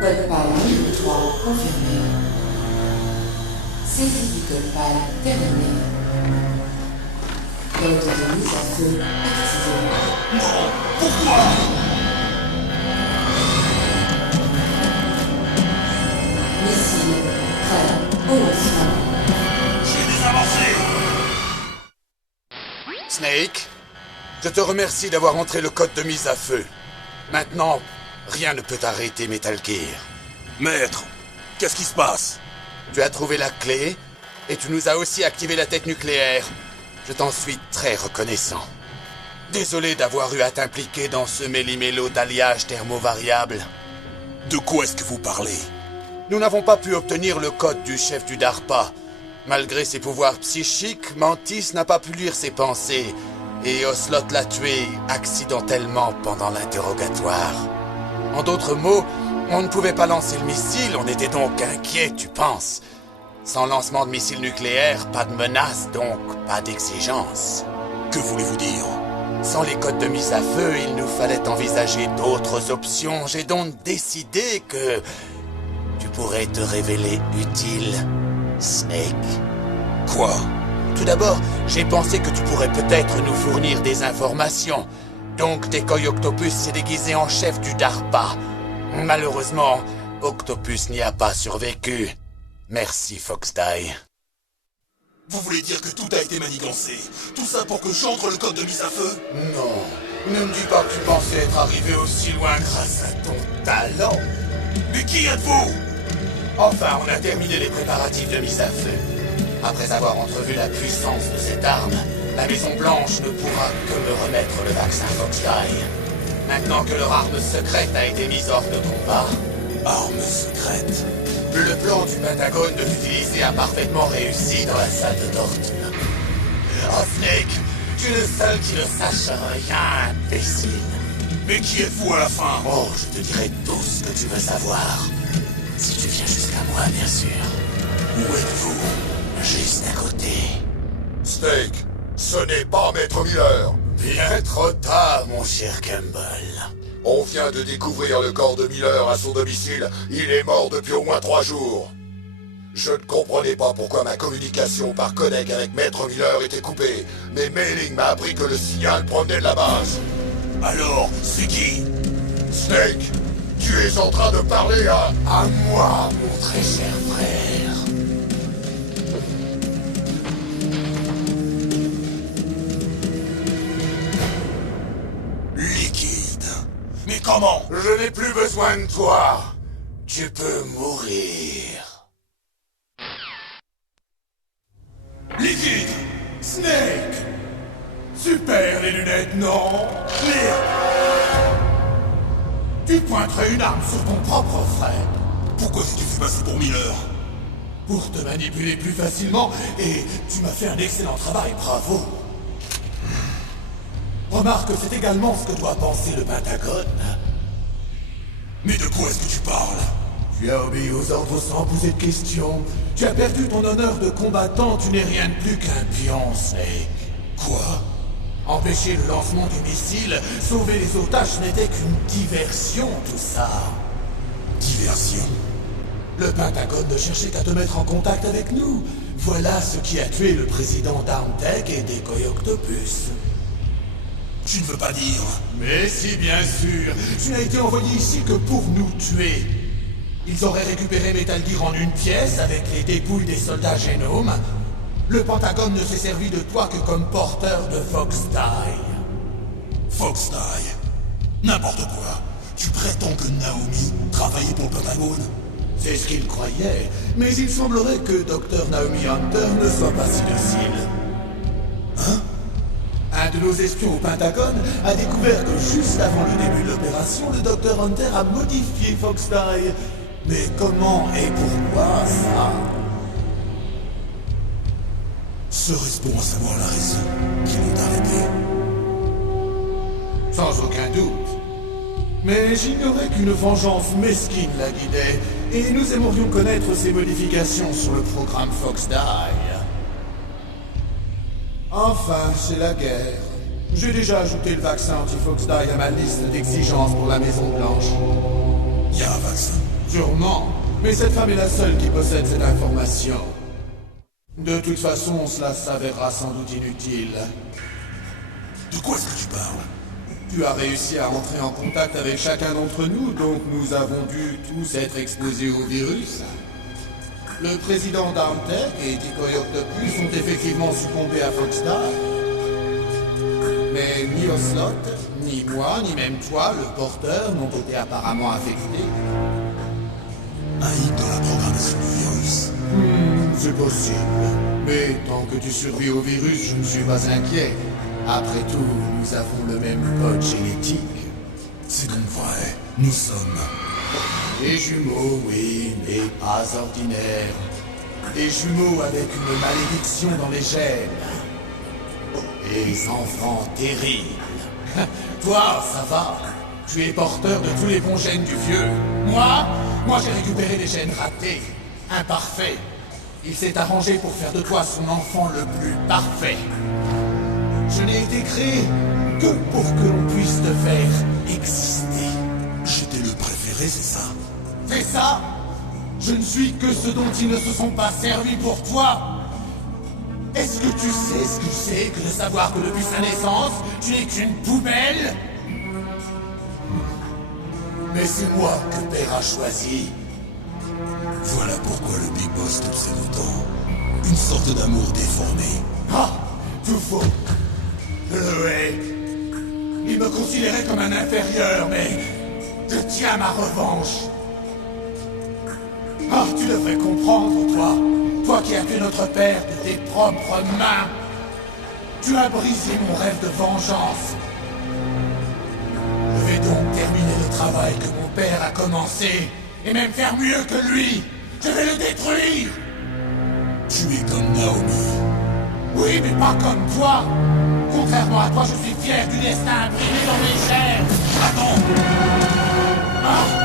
Code PAL niveau 3 confirmé. Saisie du code PAL terminée. Code de mise à feu activé. Non! Pourquoi? Missile prêt au lancement. J'ai des avancées! Snake, je te remercie d'avoir entré le code de mise à feu. Maintenant, rien ne peut arrêter Metal Gear. Maître, qu'est-ce qui se passe? Tu as trouvé la clé, et tu nous as aussi activé la tête nucléaire. Je t'en suis très reconnaissant. Désolé d'avoir eu à t'impliquer dans ce méli-mélo d'alliage thermovariable. De quoi est-ce que vous parlez? Nous n'avons pas pu obtenir le code du chef du DARPA. Malgré ses pouvoirs psychiques, Mantis n'a pas pu lire ses pensées, et Ocelot l'a tué accidentellement pendant l'interrogatoire. En d'autres mots, on ne pouvait pas lancer le missile, on était donc inquiets, tu penses. Sans lancement de missile nucléaire, pas de menace, donc pas d'exigence. Que voulez-vous dire? Sans les codes de mise à feu, il nous fallait envisager d'autres options. J'ai donc décidé que tu pourrais te révéler utile, Snake. Quoi? Tout d'abord, j'ai pensé que tu pourrais peut-être nous fournir des informations. Donc Decoy Octopus s'est déguisé en chef du DARPA. Malheureusement, Octopus n'y a pas survécu. Merci, Foxdie. Vous voulez dire que tout a été manigancé? Tout ça pour que j'entre le code de mise à feu? Non, ne me dis pas que tu pensais être arrivé aussi loin grâce à ton talent. Mais qui êtes-vous? Enfin, on a terminé les préparatifs de mise à feu. Après avoir entrevu la puissance de cette arme, la Maison-Blanche ne pourra que me remettre le vaccin Foxdie. Maintenant que leur arme secrète a été mise hors de combat... Arme secrète? Le plan du Pentagone de l'utiliser a parfaitement réussi dans la salle de torture. Oh Snake, tu es le seul qui ne sache rien, imbécile. Mais qui êtes-vous à la fin? Oh, je te dirai tout ce que tu veux savoir. Si tu viens jusqu'à moi, bien sûr. Où êtes-vous? Juste à côté. Snake, ce n'est pas Maître Miller. Bien trop tard, mon cher Campbell. On vient de découvrir le corps de Miller à son domicile. Il est mort depuis au moins 3 jours. Je ne comprenais pas pourquoi ma communication par codec avec Maître Miller était coupée, mais Mailing m'a appris que le signal provenait de la base. Alors, c'est qui? Snake, tu es en train de parler à moi, mon très cher frère. Liquide. Mais comment? Je n'ai plus besoin de toi. Tu peux mourir. Liquide! Snake! Super les lunettes, non? Merde! Tu pointerais une arme sur ton propre frère. Pourquoi tu fais passer pour Miller? Pour te manipuler plus facilement, et tu m'as fait un excellent travail, bravo. Remarque que c'est également ce que doit penser le Pentagone. Mais de quoi est-ce que tu parles? Tu as obéi aux ordres sans poser de questions. Tu as perdu ton honneur de combattant, tu n'es rien de plus qu'un pion, Snake. Quoi? Empêcher le lancement du missile, sauver les otages n'était qu'une diversion, tout ça. Diversion? Le Pentagone ne cherchait qu'à te mettre en contact avec nous. Voilà ce qui a tué le président d'Armtech et Decoy Octopus. Tu ne veux pas dire? Mais si, bien sûr. Tu n'as été envoyé ici que pour nous tuer. Ils auraient récupéré Metal Gear en une pièce avec les dépouilles des soldats génomes. Le Pentagone ne s'est servi de toi que comme porteur de Foxdie. Foxdie? N'importe quoi. Tu prétends que Naomi travaillait pour le Pentagone? C'est ce qu'il croyait, mais il semblerait que Dr Naomi Hunter ne soit pas si docile. Hein? Un de nos espions au Pentagone a découvert que juste avant le début de l'opération, le Dr Hunter a modifié Foxdie. Mais comment et pourquoi ça? Serait-ce bon à savoir la raison qui l'ont arrêté? Sans aucun doute. Mais j'ignorais qu'une vengeance mesquine la guidait, et nous aimerions connaître ses modifications sur le programme Foxdie. Enfin, c'est la guerre. J'ai déjà ajouté le vaccin anti-Foxdie à ma liste d'exigences pour la Maison-Blanche. Il y a un vaccin. Sûrement. Mais cette femme est la seule qui possède cette information. De toute façon, cela s'avérera sans doute inutile. De quoi est-ce que tu parles? Tu as réussi à entrer en contact avec chacun d'entre nous, donc nous avons dû tous être exposés au virus. Le président d'Armtech et Tikoy Octopus ont effectivement succombé à Foxdale. Mais ni Ocelot, ni moi, ni même toi, le porteur, n'ont été apparemment affectés. Un hit dans la programmation du virus. C'est possible. Mais tant que tu survis au virus, je ne suis pas inquiet. Après tout, nous avons le même code génétique. C'est donc vrai. Nous sommes... Des jumeaux, oui, mais pas ordinaires. Des jumeaux avec une malédiction dans les gènes. Des enfants terribles. Toi, ça va. Tu es porteur de tous les bons gènes du vieux. Moi j'ai récupéré des gènes ratés, imparfaits. Il s'est arrangé pour faire de toi son enfant le plus parfait. Je n'ai été créé que pour que l'on puisse te faire exister. J'étais le préféré, c'est ça? C'est ça? Je ne suis que ce dont ils ne se sont pas servis pour toi. Est-ce que tu sais ce que c'est que de savoir que depuis sa naissance, tu n'es qu'une poubelle? Mais c'est moi que Père a choisi. Voilà pourquoi le Big Boss t'obsède autant. Une sorte d'amour déformé. Ah, tout faux. Je le hais. Il me considérait comme un inférieur, mais je tiens ma revanche. Ah, tu devrais comprendre, toi. Toi qui as tué notre père de tes propres mains. Tu as brisé mon rêve de vengeance. Je vais donc terminer le travail que mon père a commencé, et même faire mieux que lui. Je vais le détruire. Tu es comme Naomi. Oui, mais pas comme toi. Contrairement à toi, je suis fier du destin imprimé dans mes chairs. Attends! Ah!